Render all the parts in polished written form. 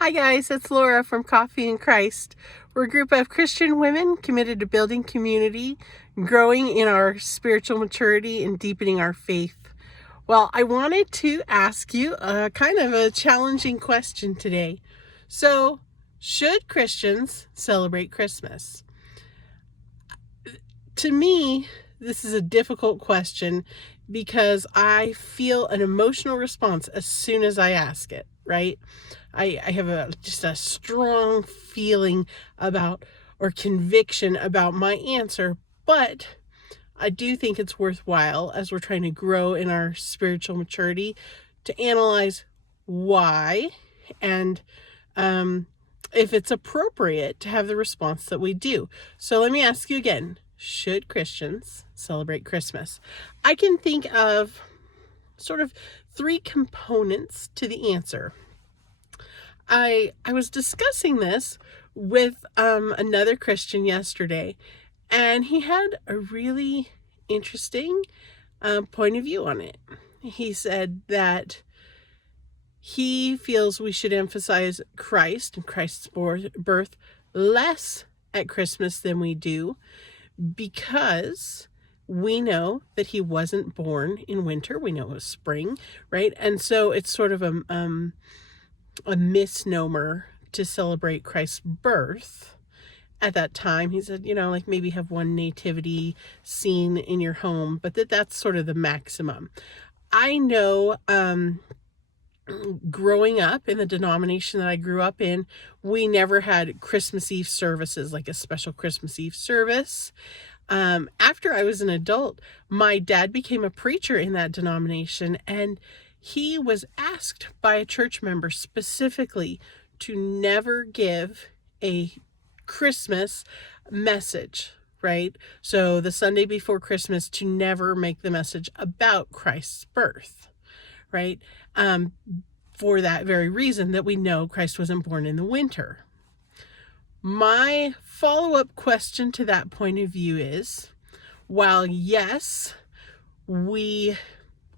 Hi guys, it's Laura from Coffee and Christ. We're a group of Christian women committed to building community, growing in our spiritual maturity, and deepening our faith. Well, I wanted to ask you a kind of a challenging question today. So, should Christians celebrate Christmas? To me, this is a difficult question because I feel an emotional response as soon as I ask it, right? I have just a strong feeling about or conviction about my answer, but I do think it's worthwhile as we're trying to grow in our spiritual maturity to analyze why and if it's appropriate to have the response that we do. So let me ask you again. Should Christians celebrate Christmas? I can think of sort of three components to the answer. I was discussing this with another Christian yesterday, and he had a really interesting point of view on it. He said that he feels we should emphasize Christ and Christ's birth less at Christmas than we do because we know that he wasn't born in winter. We know it was spring, right? And so it's sort of a misnomer to celebrate Christ's birth at that time. He said, like maybe have one nativity scene in your home, but that's sort of the maximum. I know growing up in the denomination that I grew up in, we never had Christmas Eve services, like a special Christmas Eve service. After I was an adult, my dad became a preacher in that denomination, and he was asked by a church member specifically to never give a Christmas message, right? So the Sunday before Christmas, to never make the message about Christ's birth, right? For that very reason that we know Christ wasn't born in the winter. My follow-up question to that point of view is, while yes, we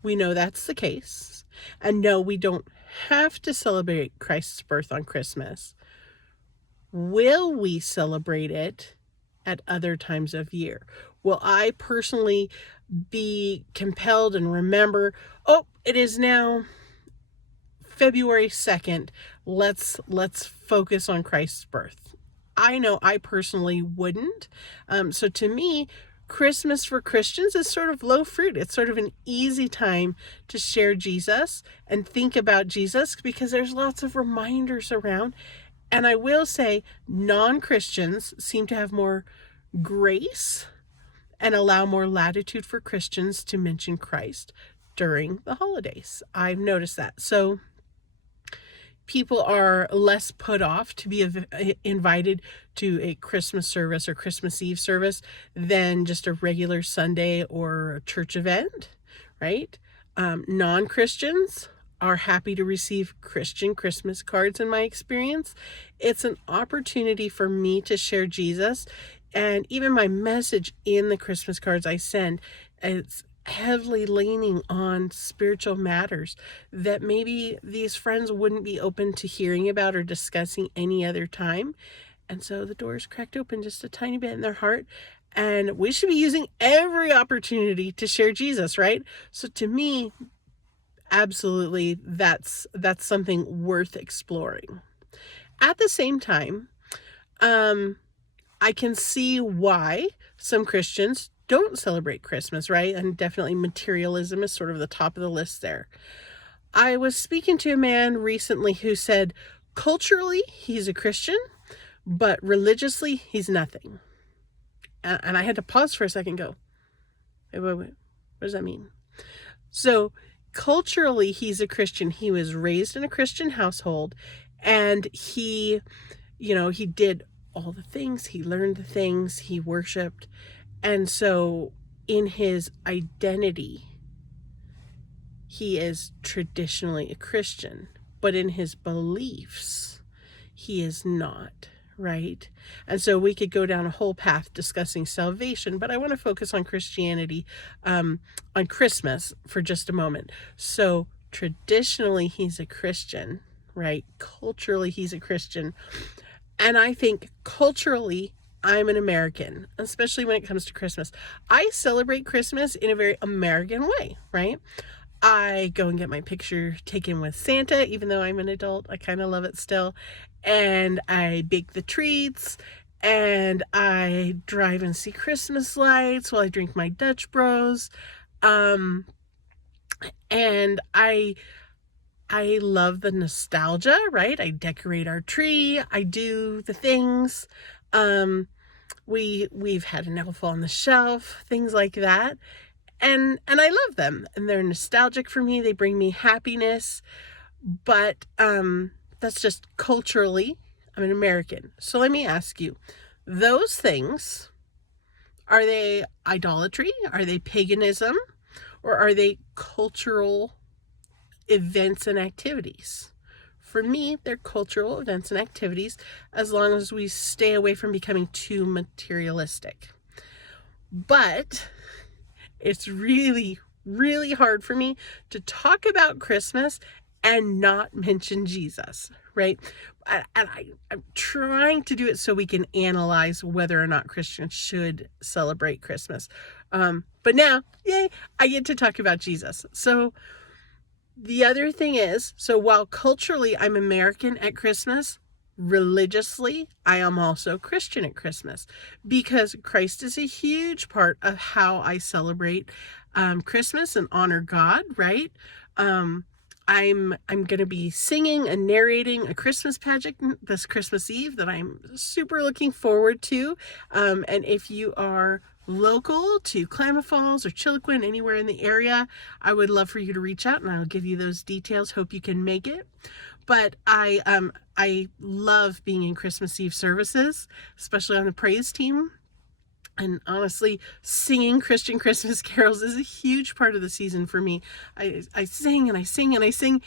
know that's the case, and no, we don't have to celebrate Christ's birth on Christmas, will we celebrate it at other times of year? Will I personally be compelled and remember, oh, it is now February 2nd, let's focus on Christ's birth? I know I personally wouldn't. So to me, Christmas for Christians is sort of low fruit. It's sort of an easy time to share Jesus and think about Jesus because there's lots of reminders around. And I will say non-Christians seem to have more grace and allow more latitude for Christians to mention Christ during the holidays. I've noticed that. So people are less put off to be invited to a Christmas service or Christmas Eve service than just a regular Sunday or a church event, right? Non-Christians are happy to receive Christian Christmas cards in my experience. It's an opportunity for me to share Jesus, and even my message in the Christmas cards I send, it's heavily leaning on spiritual matters that maybe these friends wouldn't be open to hearing about or discussing any other time. And so the door's cracked open just a tiny bit in their heart, and we should be using every opportunity to share Jesus, right? So to me, absolutely, that's something worth exploring. At the same time, I can see why some Christians don't celebrate Christmas, right? And definitely materialism is sort of the top of the list there. I was speaking to a man recently who said culturally he's a Christian, but religiously he's nothing. And I had to pause for a second and go, wait, what does that mean? So culturally he's a Christian. He was raised in a Christian household, and he did all the things, he learned the things, he worshiped. And so in his identity, he is traditionally a Christian, but in his beliefs, he is not, right? And so we could go down a whole path discussing salvation, but I want to focus on Christianity, on Christmas for just a moment. So traditionally, he's a Christian, right? Culturally, he's a Christian. And I think culturally, I'm an American, especially when it comes to Christmas. I celebrate Christmas in a very American way, right? I go and get my picture taken with Santa, even though I'm an adult. I kind of love it still. And I bake the treats, and I drive and see Christmas lights while I drink my Dutch Bros. And I love the nostalgia, right? I decorate our tree. I do the things. We've had an elf on the shelf, things like that. And I love them, and they're nostalgic for me. They bring me happiness. But that's just culturally, I'm an American. So let me ask you, those things, are they idolatry? Are they paganism? Or are they cultural events and activities? For me, they're cultural events and activities, as long as we stay away from becoming too materialistic. But it's really, really hard for me to talk about Christmas and not mention Jesus, right? And I'm trying to do it so we can analyze whether or not Christians should celebrate Christmas. But now, yay, I get to talk about Jesus. So the other thing is, so while culturally I'm American at Christmas, religiously I am also Christian at Christmas, because Christ is a huge part of how I celebrate Christmas and honor God, right? I'm going to be singing and narrating a Christmas pageant this Christmas Eve that I'm super looking forward to. And if you are local to Klamath Falls or Chiloquin, anywhere in the area, I would love for you to reach out, and I'll give you those details. Hope you can make it. But I love being in Christmas Eve services, especially on the praise team. And honestly, singing Christian Christmas carols is a huge part of the season for me. I sing and I sing and I sing,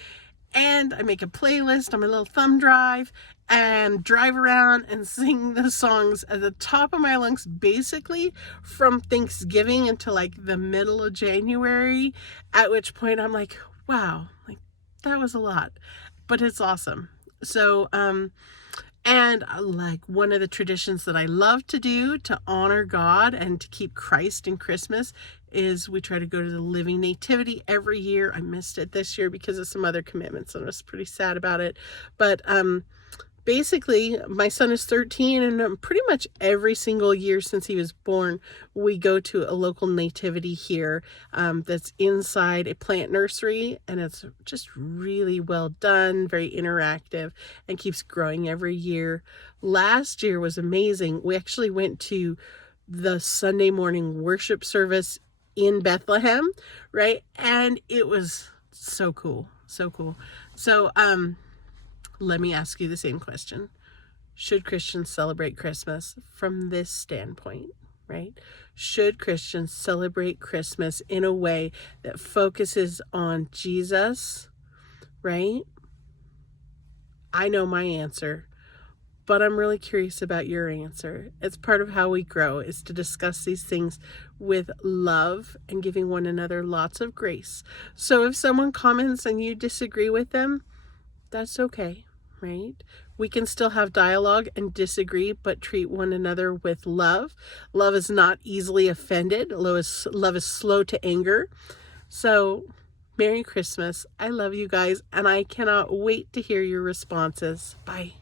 and I make a playlist on my little thumb drive and drive around and sing the songs at the top of my lungs, basically from Thanksgiving until like the middle of January, at which point I'm like, wow, like that was a lot, but it's awesome. So, and like one of the traditions that I love to do to honor God and to keep Christ in Christmas is we try to go to the Living Nativity every year. I missed it this year because of some other commitments, and I was pretty sad about it. But basically, my son is 13, and pretty much every single year since he was born, we go to a local nativity here that's inside a plant nursery, and it's just really well done, very interactive, and keeps growing every year. Last year was amazing. We actually went to the Sunday morning worship service in Bethlehem, right? And it was so cool, so cool. So, let me ask you the same question. Should Christians celebrate Christmas from this standpoint, right? Should Christians celebrate Christmas in a way that focuses on Jesus, right? I know my answer, but I'm really curious about your answer. It's part of how we grow, is to discuss these things with love and giving one another lots of grace. So if someone comments and you disagree with them, that's okay, right? We can still have dialogue and disagree, but treat one another with love. Love is not easily offended. Love is slow to anger. So, Merry Christmas. I love you guys, and I cannot wait to hear your responses. Bye.